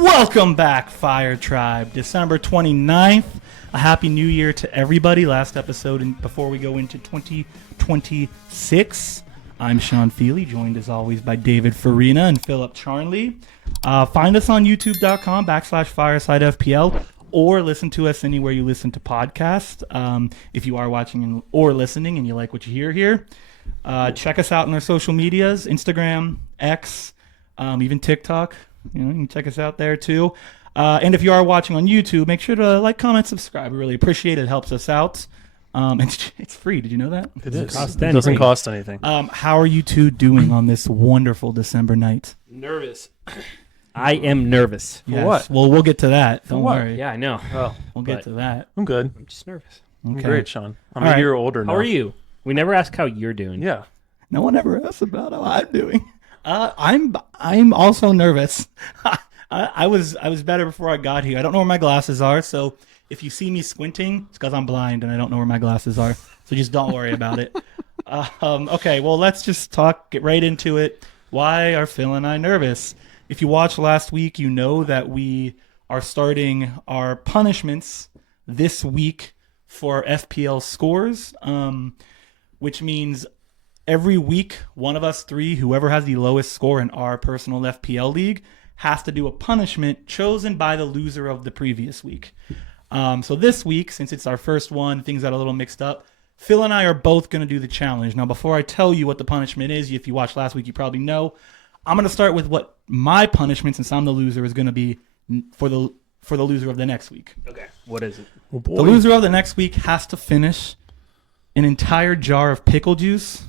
Welcome back, Fire Tribe. December 29th. A happy new year to everybody. Last episode before we go into 2026. I'm Sean Feely, joined as always by David Farina and Philip Charnley. Find us on youtube.com/Fireside FPL or listen to us anywhere you listen to podcasts. If you are watching or listening and you like what you hear here, check us out on our social medias, Instagram, X, even TikTok. You know, you can check us out there too. And if you are watching on YouTube, make sure to like, comment, subscribe. We really appreciate it. It helps us out. It's free. Did you know that? It is. It doesn't cost anything. How are you two doing on this wonderful December night? Nervous. I am nervous. Yes. For what? Well, we'll get to that. Don't worry. Yeah, I know. Oh, we'll get to that. I'm good. I'm just nervous. Okay. I'm great, Sean. I'm All a right. year older now. How are you? We never ask how you're doing. Yeah. No one ever asks about how I'm doing. I'm also nervous. I was better before I got here. I don't know where my glasses are, so if you see me squinting, it's because I'm blind and I don't know where my glasses are. So just don't worry about it. Okay, well, let's just get right into it. Why are Phil and I nervous? If you watched last week, you know that we are starting our punishments this week for FPL scores, which means every week, one of us three, whoever has the lowest score in our personal FPL league, has to do a punishment chosen by the loser of the previous week. So this week, since it's our first one, things got a little mixed up. Phil and I are both going to do the challenge. Now, before I tell you what the punishment is, if you watched last week, you probably know. I'm going to start with what my punishment, since I'm the loser, is going to be for the loser of the next week. Okay. What is it? Oh, boy. The loser of the next week has to finish an entire jar of pickle juice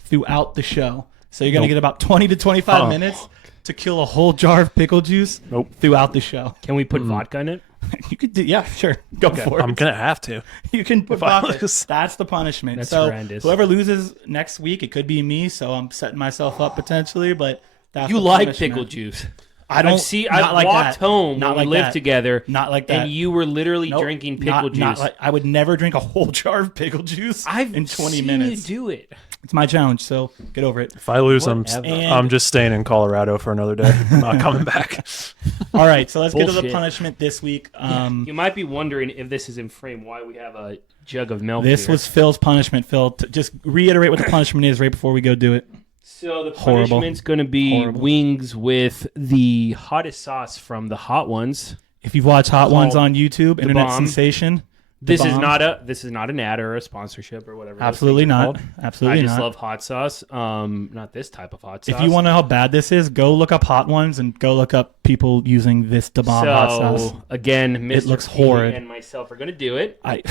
throughout the show. So you're going to get about 20 to 25 minutes to kill a whole jar of pickle juice throughout the show. Can we put vodka in it? You could do, yeah, sure. Go for it. I'm going to have to. You can put vodka. That's the punishment. That's so horrendous. Whoever loses next week, it could be me, so I'm setting myself up potentially, but that's You the like punishment. pickle juice. I don't see. not I like walked that. home Not when like we lived that. together. Not like that. And you were literally Nope. drinking pickle juice. Not like, I would never drink a whole jar of pickle juice in 20 seen minutes. you do it. It's my challenge, so get over it. If I lose, I'm And- just staying in Colorado for another day. I'm not coming back. All right, so let's get to the Bullshit. punishment this week. You might be wondering if this is in frame why we have a jug of milk This here. was Phil's punishment. Phil, just reiterate what the punishment is right before we go do it. So the Horrible. punishment's going to be Horrible. wings with the hottest sauce from the Hot Ones. If you've watched Hot Ones Called on YouTube, Internet Bomb. Sensation. This is Bomb. not an ad or a sponsorship or whatever. those Absolutely things are not. called. Absolutely I just not. love hot sauce. Not this type of hot sauce. If you want to know how bad this is, go look up Hot Ones and go look up people using this to bomb hot sauce. So again, Mr. It looks P horrid. and myself are going to do it. I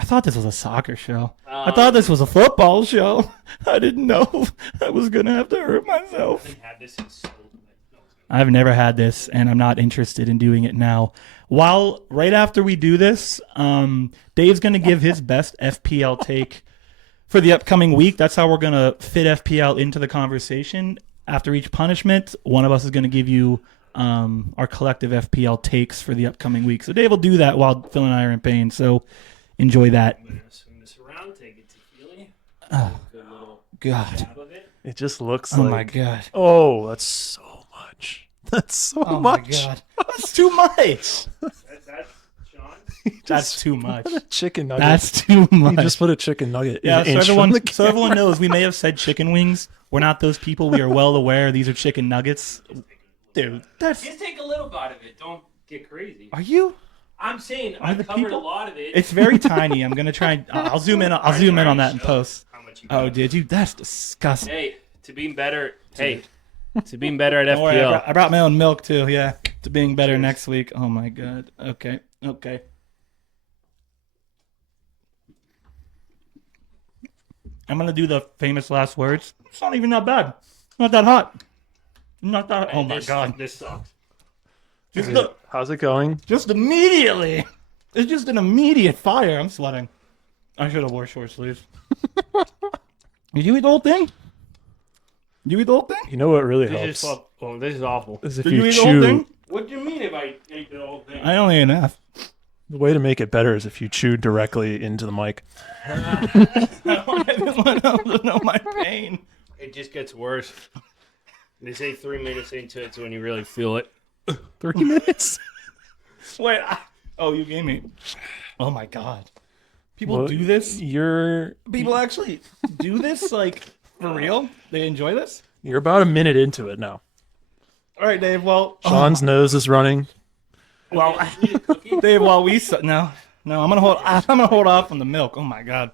thought this was a soccer show. I thought this was a football show. I didn't know I was going to have to hurt myself. Have this in so- I've never had this, and I'm not interested in doing it now. Right after we do this, Dave's going to give his best FPL take for the upcoming week. That's how we're going to fit FPL into the conversation. After each punishment, one of us is going to give you our collective FPL takes for the upcoming week. So Dave will do that while Phil and I are in pain. So enjoy that. I'm going to swing this around, take it to Feely. Good little God. dab of it. It just looks Oh, like... my God. Oh, that's so much. That's so Oh, my much. God. That's too much. That's Sean. That's too much. Chicken nugget. That's too much. You just put a chicken nugget Yeah, an so inch from everyone, the so everyone knows we may have said chicken wings. We're not those people. We are well aware these are chicken nuggets. Dude, that's... Just take a little bite of it. Don't get crazy. Are you? I'm saying I the covered people? a lot of it. It's very tiny. I'm gonna try. I'll zoom in. I'll zoom in on that in post. How much you Oh, got. did you? That's disgusting. Hey, to being better. Hey, to being better at Don't worry, FPL. I brought my own milk too. Yeah, to being better next week. Oh my God. Okay. I'm gonna do the famous last words. It's not even that bad. Not that hot. Not that. Oh my God. This sucks. Just the How's it going? Just immediately. It's just an immediate fire. I'm sweating. I should have wore short sleeves. Did you eat the whole thing? Did you eat the whole thing? You know what really This helps? this is awful. Is if Did you you eat the whole thing? chew. What do you mean if I ate the whole thing? I only ate half. The way to make it better is if you chew directly into the mic. I didn't want to know my pain. It just gets worse. They say 3 minutes into it's when you really feel it. 3 minutes? Wait. Oh, you gave me. Oh my god. People Well, do this? You're People actually do this? Like, for real? They enjoy this? about a minute into it now. All right, Dave. Well, Sean's nose is running. well, Dave. While we no, I'm gonna hold off on the milk. Oh my god.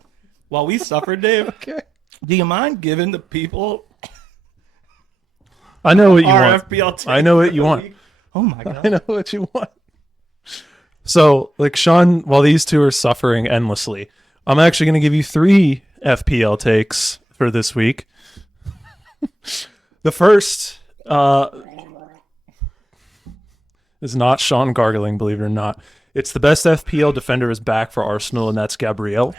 While we suffered, Dave. Okay. Do you mind giving the people I know what you our want. FPL tips I know what for you the want. week? Oh my I god. know what you want. So, like Sean, while these two are suffering endlessly, I'm actually going to give you 3 FPL takes for this week. The first is not Sean gargling, believe it or not. It's the best FPL defender is back for Arsenal, and that's Gabriel.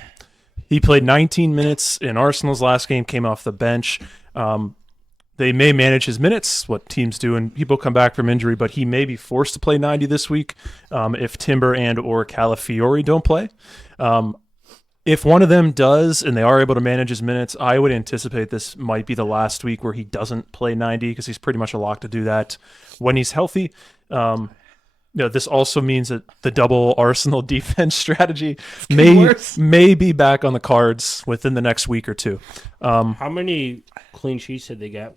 He played 19 minutes in Arsenal's last game, came off the bench. They may manage his minutes, what teams do, and people come back from injury, but he may be forced to play 90 this week if Timber and or Calafiori don't play. If one of them does and they are able to manage his minutes, I would anticipate this might be the last week where he doesn't play 90 because he's pretty much a lock to do that when he's healthy. This also means that the double Arsenal defense strategy may be back on the cards within the next week or two. How many clean sheets did they get?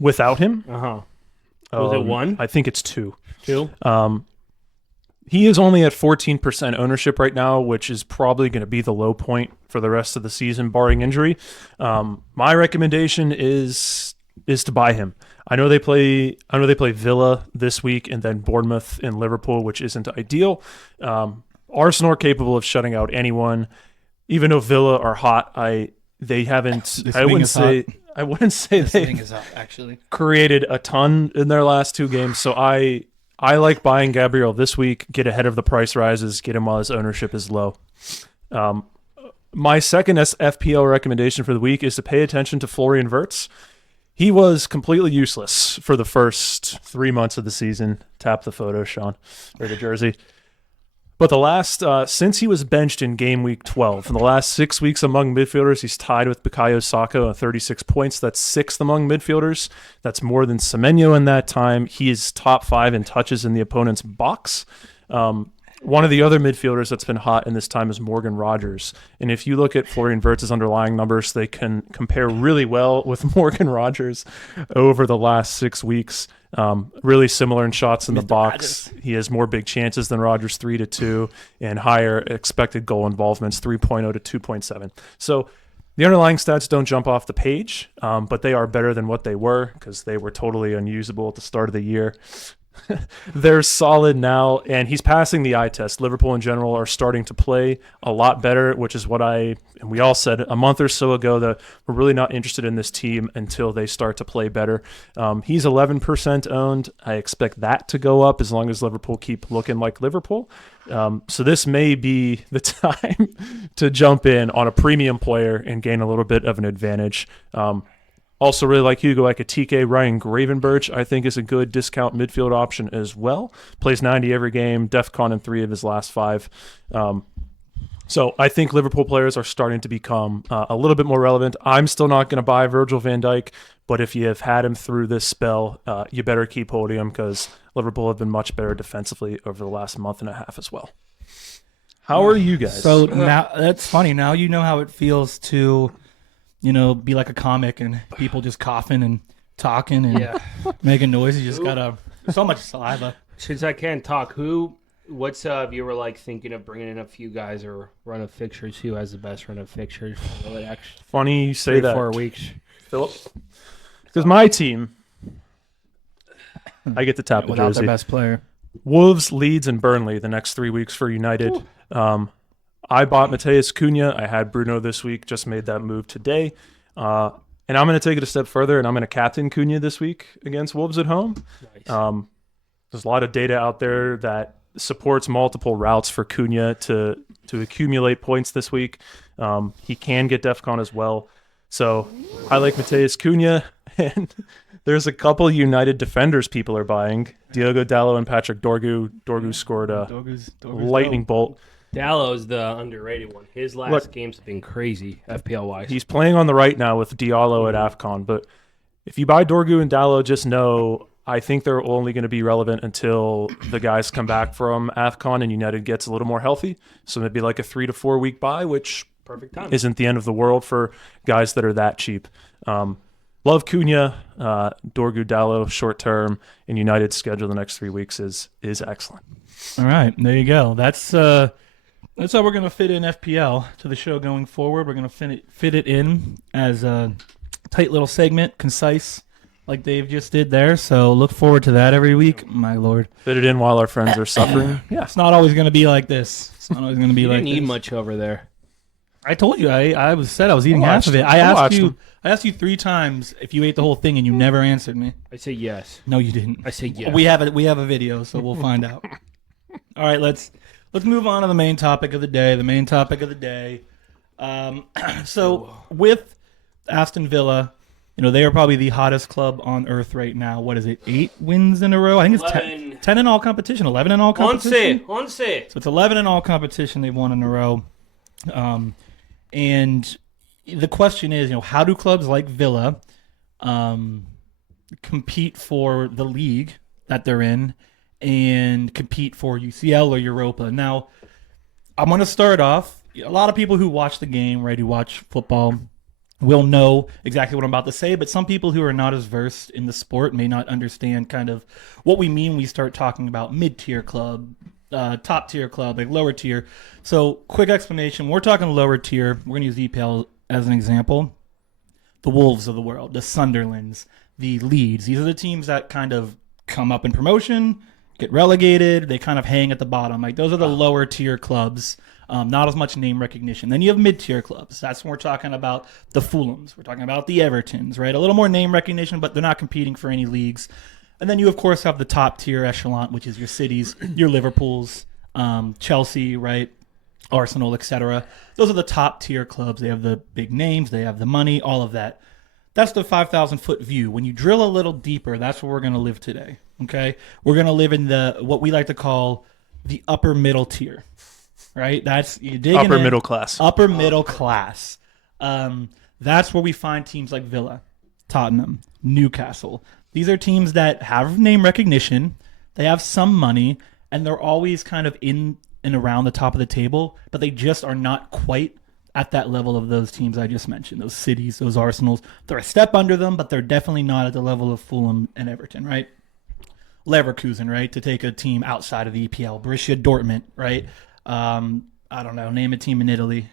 Without him, Was it 1? I think it's 2. 2? He is only at 14% ownership right now, which is probably going to be the low point for the rest of the season, barring injury. My recommendation is to buy him. I know they play Villa this week and then Bournemouth and Liverpool, which isn't ideal. Arsenal are capable of shutting out anyone, even though Villa are hot. They haven't. I wouldn't say This thing they is up, actually. created a ton in their last 2 games. So I like buying Gabriel this week, get ahead of the price rises, get him while his ownership is low. My second FPL recommendation for the week is to pay attention to Florian Wirtz. He was completely useless for the first 3 months of the season. Tap the photo, Sean, or the jersey. But the last, since he was benched in game week 12, in the last 6 weeks among midfielders, he's tied with Bukayo Saka at 36 points. That's 6th among midfielders. That's more than Semenyo in that time. He is top 5 in touches in the opponent's box. One of the other midfielders that's been hot in this time is Morgan Rogers. And if you look at Florian Wirtz's underlying numbers, they can compare really well with Morgan Rogers over the last 6 weeks. Really similar in shots in the box. Rogers. He has more big chances than Rogers, 3-2, and higher expected goal involvements, 3.0 to 2.7. So the underlying stats don't jump off the page, but they are better than what they were because they were totally unusable at the start of the year. They're solid now, and he's passing the eye test. Liverpool in general are starting to play a lot better, which is what we all said a month or so ago, that we're really not interested in this team until they start to play better. He's 11% owned. I expect that to go up as long as Liverpool keep looking like Liverpool. So this may be the time to jump in on a premium player and gain a little bit of an advantage. Also really like Hugo Ekitike. Ryan Gravenberch, I think, is a good discount midfield option as well. Plays 90 every game, DEFCON in 3 of his last 5. So I think Liverpool players are starting to become a little bit more relevant. I'm still not going to buy Virgil van Dijk, but if you have had him through this spell, you better keep holding him because Liverpool have been much better defensively over the last month and a half as well. How are you guys? So now that's funny. Now you know how it feels to, be like a comic and people just coughing and talking and making noise. You just got so much saliva. Since I can't talk, what's if you were like thinking of bringing in a few guys or run of fixtures? Who has the best run of fixtures for the next Funny you say 4 weeks? Philip. Because my team, I get to tap the without jersey. their best player. Wolves, Leeds, and Burnley the next 3 weeks for United. I bought Mateus Cunha. I had Bruno this week, just made that move today. And I'm going to take it a step further, and I'm going to captain Cunha this week against Wolves at home. Nice. There's a lot of data out there that supports multiple routes for Cunha to accumulate points this week. He can get DEFCON as well. So I like Mateus Cunha, and there's a couple United defenders people are buying. Diogo Dalot and Patrick Dorgu. Dorgu scored a lightning bolt. Dallow's the underrated one. His last games have been crazy, FPL-wise. He's playing on the right now with Diallo at AFCON, but if you buy Dorgu and Dalot, just know I think they're only going to be relevant until the guys come back from AFCON and United gets a little more healthy. So maybe like a 3 to 4 week buy, which perfect time. Isn't the end of the world for guys that are that cheap. Love Cunha, Dorgu, Dalot, short term, and United's schedule the next 3 weeks is excellent. All right, there you go. That's how we're going to fit in FPL to the show going forward. We're going to fit it in as a tight little segment, concise, like Dave just did there. So look forward to that every week, my lord. Fit it in while our friends are suffering. Yeah, it's not always going to be like this. It's not always going to be like this. You didn't eat much over there. I told you I was eating half of it. I asked you 3 times if you ate the whole thing, and you never answered me. I say yes. No, you didn't. I say yes. We have a video, so we'll find out. All right, let's move on to the main topic of the day. So with Aston Villa, they are probably the hottest club on earth right now. What is it? 8 wins in a row? I think it's 10 in all competition. 11 in all competition. 11. So it's 11 in all competition they've won in a row. And the question is, how do clubs like Villa compete for the league that they're in and compete for UCL or Europa? Now, I'm going to start off. A lot of people who watch the game, right, who watch football, will know exactly what I'm about to say, but some people who are not as versed in the sport may not understand kind of what we mean when we start talking about mid-tier club, top tier club, like lower tier. So quick explanation. We're talking lower tier. We're going to use EPL as an example. The Wolves of the world, the Sunderlands, the Leeds. These are the teams that kind of come up in promotion, get relegated. They kind of hang at the bottom. Like those are the lower tier clubs. Not as much name recognition. Then you have mid-tier clubs. That's when we're talking about the Fulhams. We're talking about the Evertons, right? A little more name recognition, but they're not competing for any leagues. And then you, of course, have the top-tier echelon, which is your cities, your Liverpools, Chelsea, right? Arsenal, etc. Those are the top-tier clubs. They have the big names. They have the money, all of that. That's the 5,000-foot view. When you drill a little deeper, that's where we're going to live today, okay? We're going to live in what we like to call the upper middle tier. Right, that's you dig upper in middle class. Upper middle class. That's where we find teams like Villa, Tottenham, Newcastle. These are teams that have name recognition, they have some money, and they're always kind of in and around the top of the table, but they just are not quite at that level of those teams I just mentioned, those cities, those Arsenals. They're a step under them, but they're definitely not at the level of Fulham and Everton, right? Leverkusen, right, to take a team outside of the EPL. Borussia Dortmund, right? I don't know, name a team in Italy.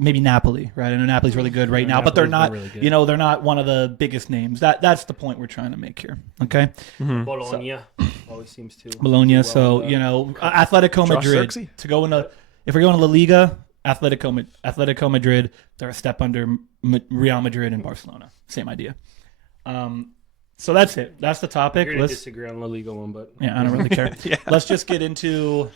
Maybe Napoli, right? I know Napoli's really good right now, but they're not, really they're not one of the biggest names. That's the point we're trying to make here, okay? Mm-hmm. Bologna always seems to. Bologna, so, Atletico Madrid. Xerxes? To go into, if we're going to La Liga, Atletico Madrid, they're a step under Real Madrid and Barcelona. Same idea. So that's it. That's the topic. You're going to disagree on La Liga one, but... Yeah, I don't really care. Yeah. Let's just get into...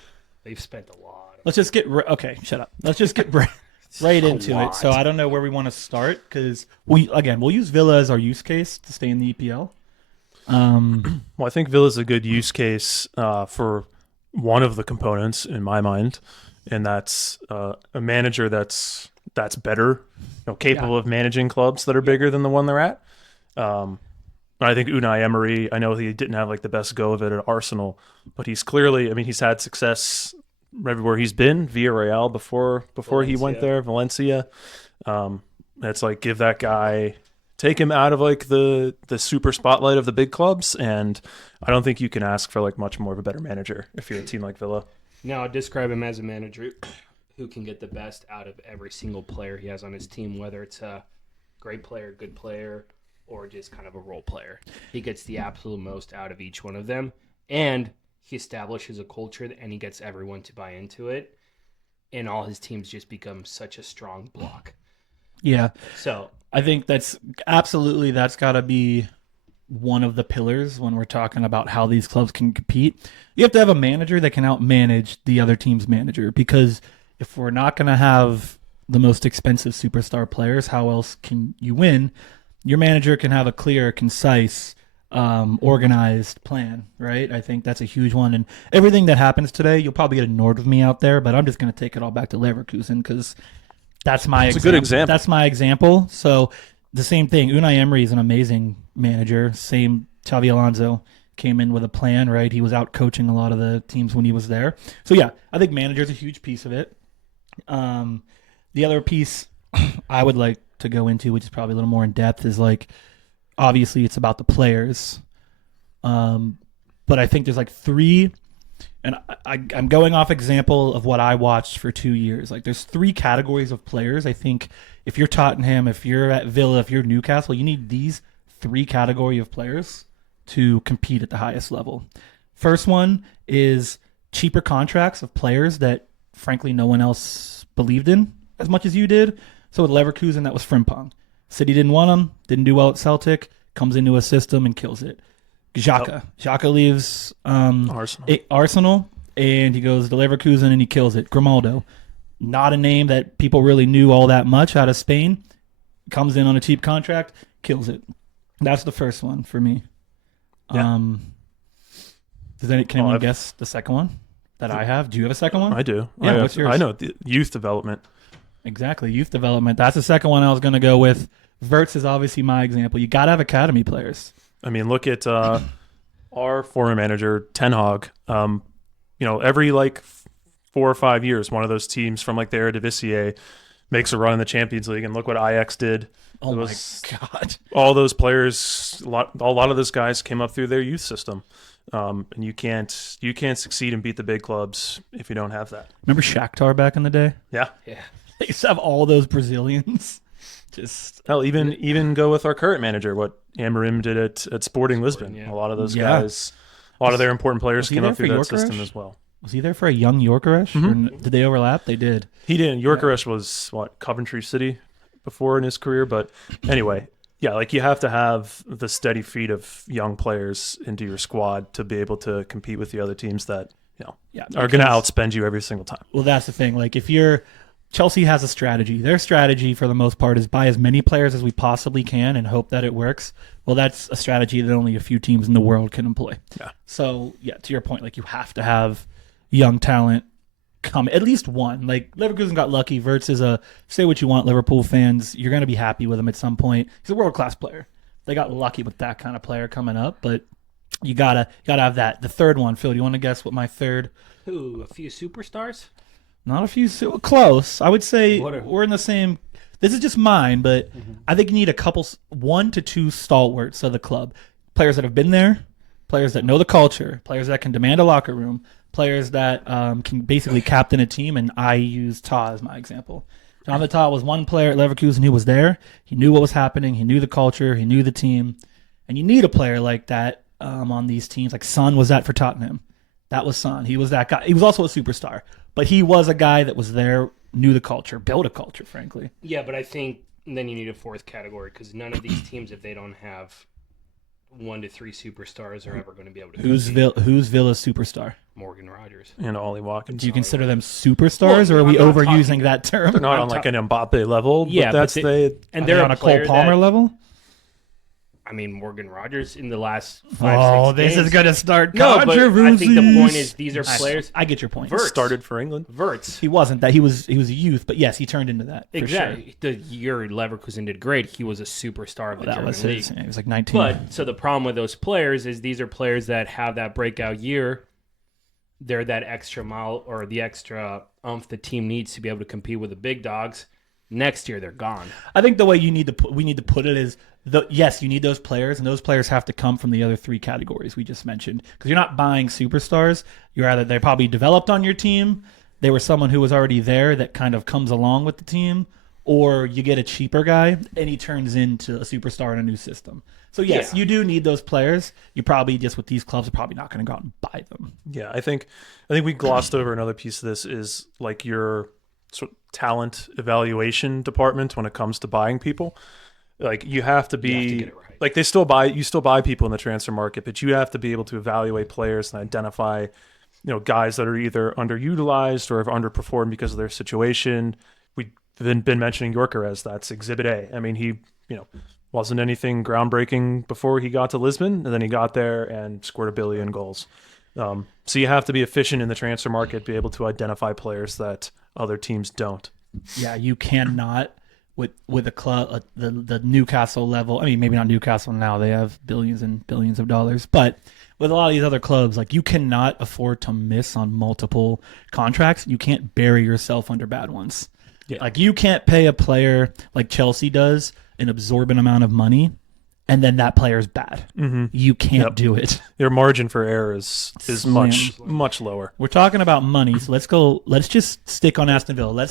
They've spent a lot. Let's just get... Okay, shut up. Let's just get right into it. So I don't know where we want to start because, we'll use Villa as our use case to stay in the EPL. Well, I think Villa's a good use case for one of the components in my mind, and that's a manager that's better, capable of managing clubs that are bigger than the one they're at. I think Unai Emery, I know he didn't have like the best go of it at Arsenal, but he's clearly, he's had success everywhere he's been. Villarreal before he went there, Valencia. It's like give that guy, take him out of like the super spotlight of the big clubs, and I don't think you can ask for like much more of a better manager if you're a team like Villa. Now, describe him as a manager who can get the best out of every single player he has on his team, whether it's a great player, good player, or just kind of a role player. He gets the absolute most out of each one of them, and he establishes a culture, and he gets everyone to buy into it, and all his teams just become such a strong block. Yeah. So I think that's got to be one of the pillars when we're talking about how these clubs can compete. You have to have a manager that can outmanage the other team's manager, because if we're not going to have the most expensive superstar players, how else can you win? Your manager can have a clear, concise, organized plan, right? I think that's a huge one. And everything that happens today, you'll probably get annoyed with me out there, but I'm just going to take it all back to Leverkusen because that's my It's a good example. That's my example. So the same thing. Unai Emery is an amazing manager. Same, Xavi Alonso came in with a plan, right? He was out coaching a lot of the teams when he was there. So yeah, I think manager is a huge piece of it. The other piece I would like to go into, which is probably a little more in depth, is like, obviously it's about the players. But I think there's like three, and I'm going off example of what I watched for 2 years. Like there's three categories of players. I think if you're Tottenham, if you're at Villa, if you're Newcastle, you need these three category of players to compete at the highest level. First one is cheaper contracts of players that frankly no one else believed in as much as you did. So with Leverkusen, that was Frimpong. City didn't want him, didn't do well at Celtic, comes into a system and kills it. Xhaka. Xhaka leaves Arsenal, and he goes to Leverkusen and he kills it. Grimaldo, not a name that people really knew all that much out of Spain, comes in on a cheap contract, kills it. That's the first one for me. Yeah. Can anyone guess the second one that I have? Do you have a second one? I do. Yeah, what's yours? I know, the youth development. Exactly, youth development. That's the second one I was going to go with. Wirtz is obviously my example. You got to have academy players. I mean, look at our former manager, Ten Hag. Every like 4 or 5 years, one of those teams from like the Eredivisie makes a run in the Champions League, and look what Ajax did. Oh my God! All those players, a lot of those guys came up through their youth system, and you can't succeed and beat the big clubs if you don't have that. Remember Shakhtar back in the day? Yeah. They used to have all those Brazilians. Just hell, even go with our current manager, what Amorim did at Sporting Lisbon. Yeah. A lot of those guys, a lot of their important players came up through that system as well. Was he there for a young Yorkeresh? Mm-hmm. Or did they overlap? They did. He didn't. Yorkeresh was Coventry City before in his career, but anyway, yeah, like you have to have the steady feed of young players into your squad to be able to compete with the other teams that are going to outspend you every single time. Well, that's the thing. Like if you're Chelsea has a strategy. Their strategy, for the most part, is buy as many players as we possibly can and hope that it works. Well, that's a strategy that only a few teams in the world can employ. Yeah. So, yeah, to your point, like you have to have young talent come, at least one. Like Leverkusen got lucky. Wirtz is say what you want, Liverpool fans. You're going to be happy with him at some point. He's a world-class player. They got lucky with that kind of player coming up, but you gotta have that. The third one, Phil, do you want to guess what my third? A few superstars? Not a few, close. I would say we're in the same. This is just mine, but I think you need a couple, 1 to 2 stalwarts of the club. Players that have been there, players that know the culture, players that can demand a locker room, players that can basically captain a team, and I use Ta as my example. Jonathan Ta was one player at Leverkusen who was there. He knew what was happening. He knew the culture. He knew the team. And you need a player like that on these teams. Like Son was that for Tottenham. That was Son. He was that guy. He was also a superstar. But he was a guy that was there, knew the culture, built a culture, frankly. Yeah, but I think then you need a fourth category because none of these teams, if they don't have 1 to 3 superstars, are ever going to be able to. Who's Villa's superstar? Morgan Rogers and Ollie Watkins. Do you consider them superstars, or are we overusing that term? They're not on like an Mbappe level. Yeah, but they're on a Cole Palmer level. I mean, Morgan Rogers in the last 5-6 this games. is going to start No, but controversies. I think the point is these are players. I get your point. Wirtz started for England. Wirtz. He wasn't that. He was a youth, but yes, he turned into that. Exactly. Sure. The year Leverkusen did great, he was a superstar of the German league. He was like 19. But so the problem with those players is these are players that have that breakout year. They're that extra mile or the extra oomph the team needs to be able to compete with the big dogs. Next year they're gone. I think the way we need to put it is yes, you need those players, and those players have to come from the other 3 categories we just mentioned. Because you're not buying superstars. They're probably developed on your team. They were someone who was already there that kind of comes along with the team, or you get a cheaper guy and he turns into a superstar in a new system. So yes, you do need those players. You probably just with these clubs are probably not going to go out and buy them. Yeah, I think we glossed over another piece of this is like your sort of talent evaluation department when it comes to buying people. Like you have to be like you still buy people in the transfer market, but you have to be able to evaluate players and identify, guys that are either underutilized or have underperformed because of their situation. We've been mentioning Yorker as that's Exhibit A. I mean, he, wasn't anything groundbreaking before he got to Lisbon, and then he got there and scored 1 billion goals. So you have to be efficient in the transfer market, be able to identify players that other teams don't. Yeah, you cannot with a club, the Newcastle level. I mean, maybe not Newcastle now; they have billions and billions of dollars. But with a lot of these other clubs, like, you cannot afford to miss on multiple contracts. You can't bury yourself under bad ones. Yeah. Like, you can't pay a player like Chelsea does an absorbent amount of money, and then that player's bad. Mm-hmm. You can't do it. Your margin for error is Slim. much lower. We're talking about money, so let's just stick on Aston Villa.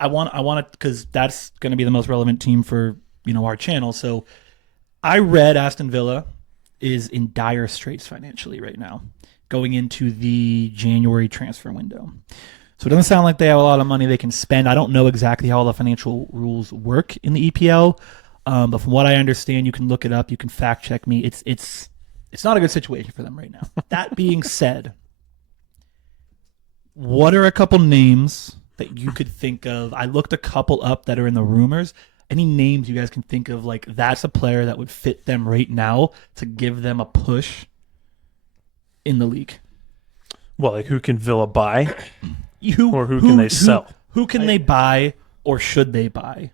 I want to, because that's going to be the most relevant team for our channel. So I read Aston Villa is in dire straits financially right now, going into the January transfer window. So it doesn't sound like they have a lot of money they can spend. I don't know exactly how all the financial rules work in the EPL, but from what I understand, you can look it up. You can fact check me. It's not a good situation for them right now. That being said, what are a couple names that you could think of? I looked a couple up that are in the rumors. Any names you guys can think of, like, that's a player that would fit them right now to give them a push in the league? Well, like, who can Villa buy? Or who can they sell? Who can they buy, or should they buy?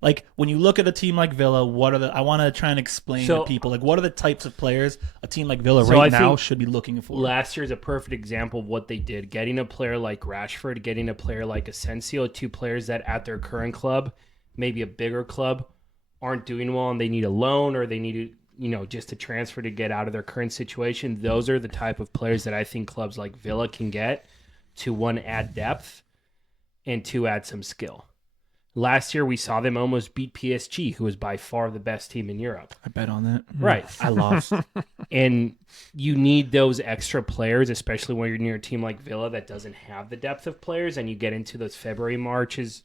Like, when you look at a team like Villa, I want to try and explain to people, like, what are the types of players a team like Villa right now should be looking for? Last year is a perfect example of what they did. Getting a player like Rashford, getting a player like Asensio, 2 players that at their current club, maybe a bigger club, aren't doing well and they need a loan, or they need just a transfer to get out of their current situation. Those are the type of players that I think clubs like Villa can get to, 1, add depth, and 2, add some skill. Last year, we saw them almost beat PSG, who was by far the best team in Europe. I bet on that. Right. I lost. And you need those extra players, especially when you're near a team like Villa that doesn't have the depth of players, and you get into those February, Marches,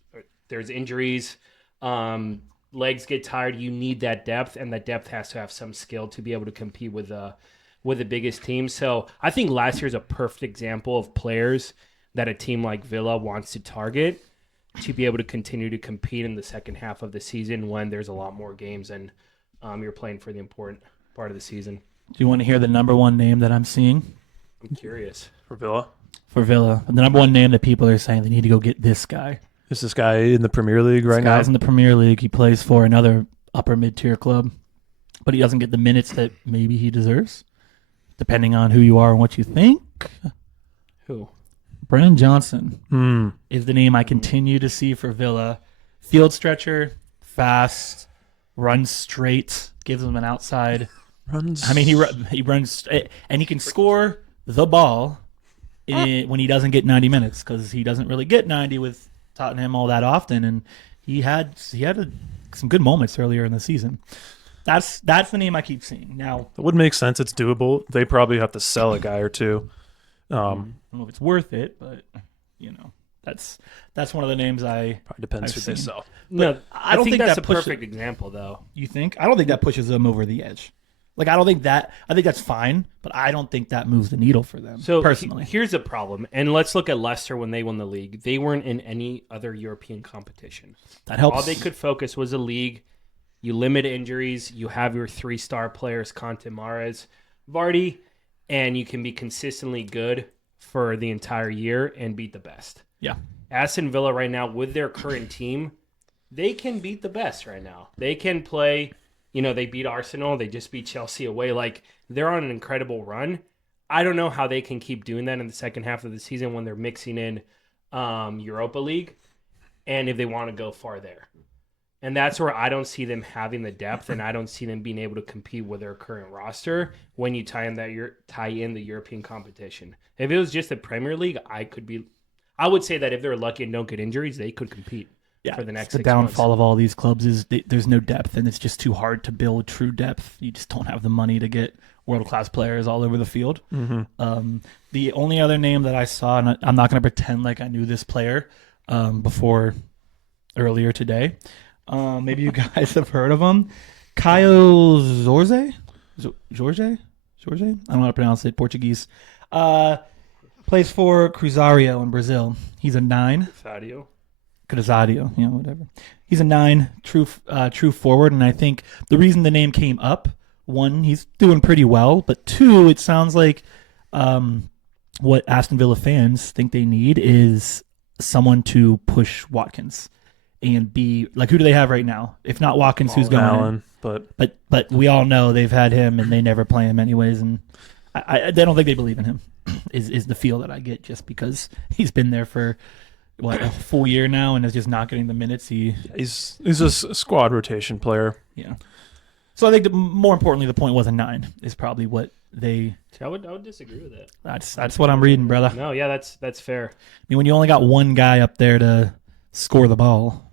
there's injuries, legs get tired. You need that depth, and that depth has to have some skill to be able to compete with the biggest team. So I think last year is a perfect example of players that a team like Villa wants to target to be able to continue to compete in the second half of the season when there's a lot more games and you're playing for the important part of the season. Do you want to hear the number one name that I'm seeing? I'm curious. For Villa? For Villa. The number one name that people are saying they need to go get this guy. Is this guy in the Premier League right now? This guy's in the Premier League. He plays for another upper mid-tier club, but he doesn't get the minutes that maybe he deserves, depending on who you are and what you think. Who? Brennan Johnson is the name I continue to see for Villa. Field stretcher, fast, runs straight, gives them an outside. He runs, and he can score the ball when he doesn't get 90 minutes, because he doesn't really get 90 with Tottenham all that often, and he had some good moments earlier in the season. That's the name I keep seeing. Now, it would make sense. It's doable. They probably have to sell a guy or two. I don't know if it's worth it, but that's one of the names probably depends who they sell. No, I don't think that's a pushes, perfect example, though. You think? I don't think that pushes them over the edge. Like, I think that's fine, but I don't think that moves the needle for them. So personally, here's the problem, and let's look at Leicester when they won the league. They weren't in any other European competition. That helps. All they could focus was a league. You limit injuries. You have your 3-star players, Conte, Mahrez, Vardy, and you can be consistently good for the entire year and beat the best. Yeah. Aston Villa right now, with their current team, they can beat the best right now. They can play, they beat Arsenal. They just beat Chelsea away. Like, they're on an incredible run. I don't know how they can keep doing that in the second half of the season when they're mixing in Europa League and if they want to go far there. And that's where I don't see them having the depth, and I don't see them being able to compete with their current roster when you tie in the European competition. If it was just the Premier League, I would say that if they're lucky and don't get injuries, they could compete for the next 6 months. The downfall of all these clubs is there's no depth, and it's just too hard to build true depth. You just don't have the money to get world-class players all over the field. Mm-hmm. The only other name that I saw, and I'm not going to pretend like I knew this player before earlier today. Maybe you guys have heard of him. Caio Zorze? Jorge? I don't know how to pronounce it. Portuguese. Plays for Cruzeiro in Brazil. He's a 9. Fadio. Cruzeiro, whatever. He's a 9, true forward, and I think the reason the name came up, 1, he's doing pretty well, but 2, it sounds like what Aston Villa fans think they need is someone to push Watkins and be like, who do they have right now? If not Watkins, who's going Allen, in? But we all know they've had him and they never play him anyways, and I don't think they believe in him. Is the feel that I get just because he's been there for a full year now and is just not getting the minutes. He's a squad rotation player. Yeah. So I think more importantly, the point was a 9 is probably what they. I would disagree with that. That's what I'm reading, brother. No, yeah, that's fair. I mean, when you only got one guy up there to score the ball,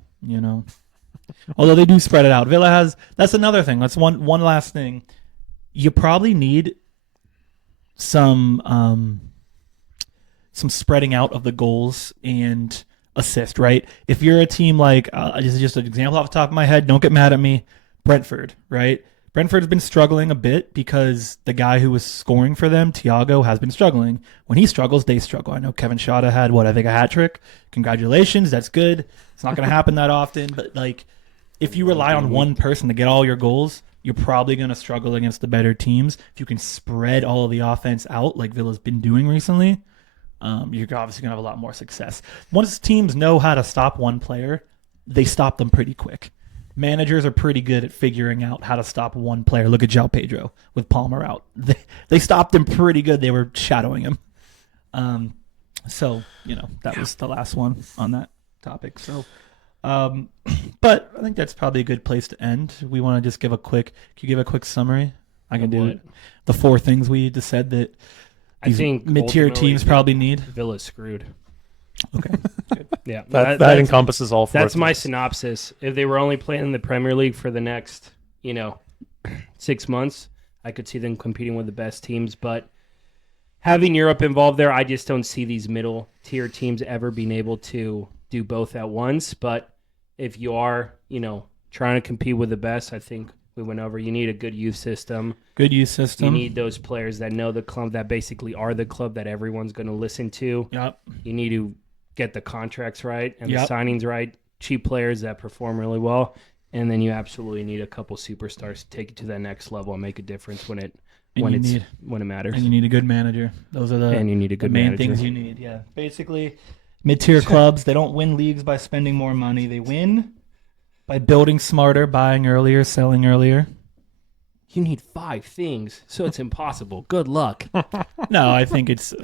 Although they do spread it out. Villa has. That's another thing. That's one last thing. You probably need some spreading out of the goals and assist, right? If you're a team like, this is just an example off the top of my head, don't get mad at me, Brentford, right? Brentford's been struggling a bit because the guy who was scoring for them, Thiago, has been struggling. When he struggles, they struggle. I know Kevin Schade had, I think a hat trick. Congratulations, that's good. It's not going to happen that often, but if you rely on one person to get all your goals, you're probably going to struggle against the better teams. If you can spread all of the offense out like Villa's been doing recently, you're obviously going to have a lot more success. Once teams know how to stop one player, they stop them pretty quick. Managers are pretty good at figuring out how to stop one player. Look at João Pedro with Palmer out. They stopped him pretty good. They were shadowing him. That was the last one on that topic. So, but I think that's probably a good place to end. We want to just give can you give a quick summary? I can do it. The 4 things we just said that I think mid-tier teams probably need. Villa's screwed. Okay. Yeah. That encompasses all 4 That's things. my synopsis. If they were only playing in the Premier League for the next, 6 months, I could see them competing with the best teams. But having Europe involved there, I just don't see these middle-tier teams ever being able to do both at once. But if you are, trying to compete with the best, I think we went over, you need a good youth system. You need those players that know the club, that basically are the club that everyone's going to listen to. Yep. You need to get the contracts right and the signings right, cheap players that perform really well, and then you absolutely need a couple superstars to take it to that next level and make a difference when it matters. And you need a good manager. Those are the main things you need. Yeah, basically, mid-tier clubs, they don't win leagues by spending more money. They win by building smarter, buying earlier, selling earlier. You need 5 things, so it's impossible. Good luck. No, I think it's,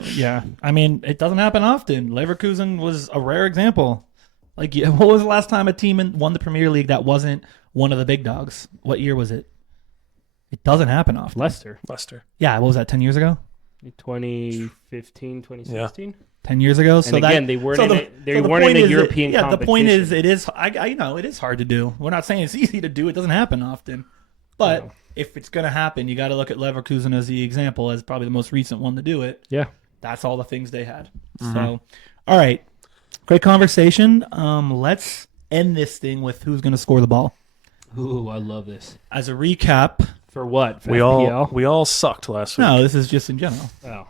I mean, it doesn't happen often. Leverkusen was a rare example. What was the last time a team won the Premier League that wasn't one of the big dogs? What year was it? It doesn't happen often. Leicester. Yeah, what was that, 10 years ago? 2015, 2016? Yeah. 10 years ago. So and again, they weren't in a European competition. The point is, it is hard to do. We're not saying it's easy to do. It doesn't happen often. But if it's going to happen, you got to look at Leverkusen as the example, as probably the most recent one to do it. Yeah. That's all the things they had. Mm-hmm. So, all right. Great conversation. Let's end this thing with who's going to score the ball. Ooh, I love this. As a recap. For what? For we FPL? all sucked last week. No, this is just in general. Oh.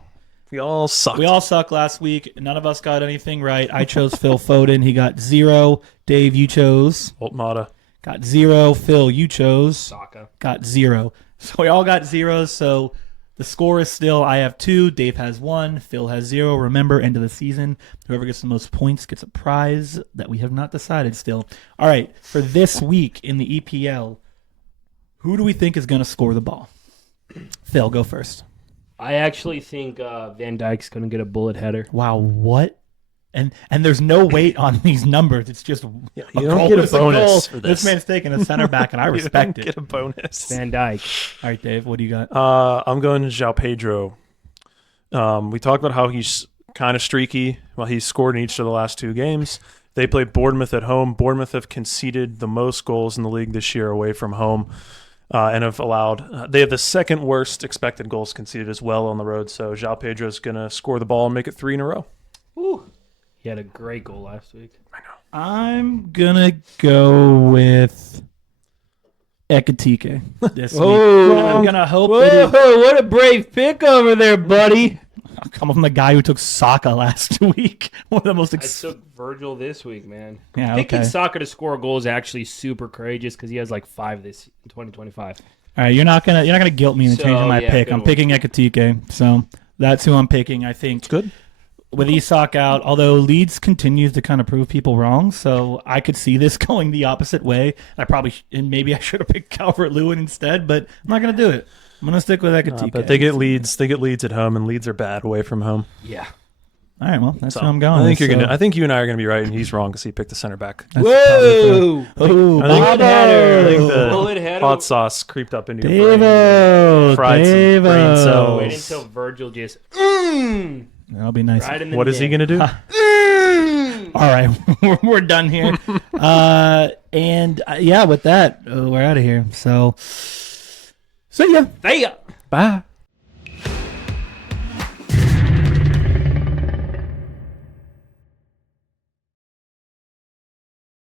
We all sucked. We all sucked last week. None of us got anything right. I chose Phil Foden. He got 0. Dave, you chose? Voltmata. Got 0. Phil, you chose? Saka. Got 0. So we all got 0s. So the score is still, I have 2. Dave has 1. Phil has 0. Remember, end of the season, whoever gets the most points gets a prize that we have not decided still. All right. For this week in the EPL, who do we think is going to score the ball? Phil, go first. I actually think Van Dijk's going to get a bullet header. Wow, what? And there's no weight on these numbers. It's just you don't get a bonus for this. This man's taking a center back, and I respect it. Get a bonus. Van Dijk. All right, Dave, what do you got? I'm going to João Pedro. We talked about how he's kind of streaky. Well, he's scored in each of the last 2 games. They play Bournemouth at home. Bournemouth have conceded the most goals in the league this year away from home. And have allowed they have the second worst expected goals conceded as well on the road. So João Pedro is going to score the ball and make it 3 in a row. Ooh. He had a great goal last week. I know. I'm going to go with Ekitike this week. Whoa. I'm gonna hope Whoa, that what a brave pick over there, buddy. I'm coming from the guy who took Saka last week. One of the most. I took Virgil this week, man. Yeah, Picking okay. Saka to score a goal is actually super courageous because he has like 5 this in 2025. All right, you're not gonna guilt me into So, changing my yeah, pick. good I'm one. picking Ekitike, so that's who I'm picking. I think Good. with Isak out, although Leeds continues to kind of prove people wrong, so I could see this going the opposite way. And maybe I should have picked Calvert-Lewin instead, but I'm not gonna do it. I'm gonna stick with Ekitike. But they get Leeds. They get Leeds at home, and Leeds are bad away from home. Yeah. All right, well, that's So, where I'm going. I think with, you're so gonna. I think you and I are gonna be right, and he's wrong because he picked the center back. that's Whoa! Oh, I think- Bullet I header. think the Bullet header. hot sauce creeped up into your brain. Devo, Fried some brain Devo. cells. Wait until Virgil just That'll be nice. right in the What is he neck. gonna do? All right, we're done here. Yeah, with that, we're out of here. So yeah. There you go. Bye.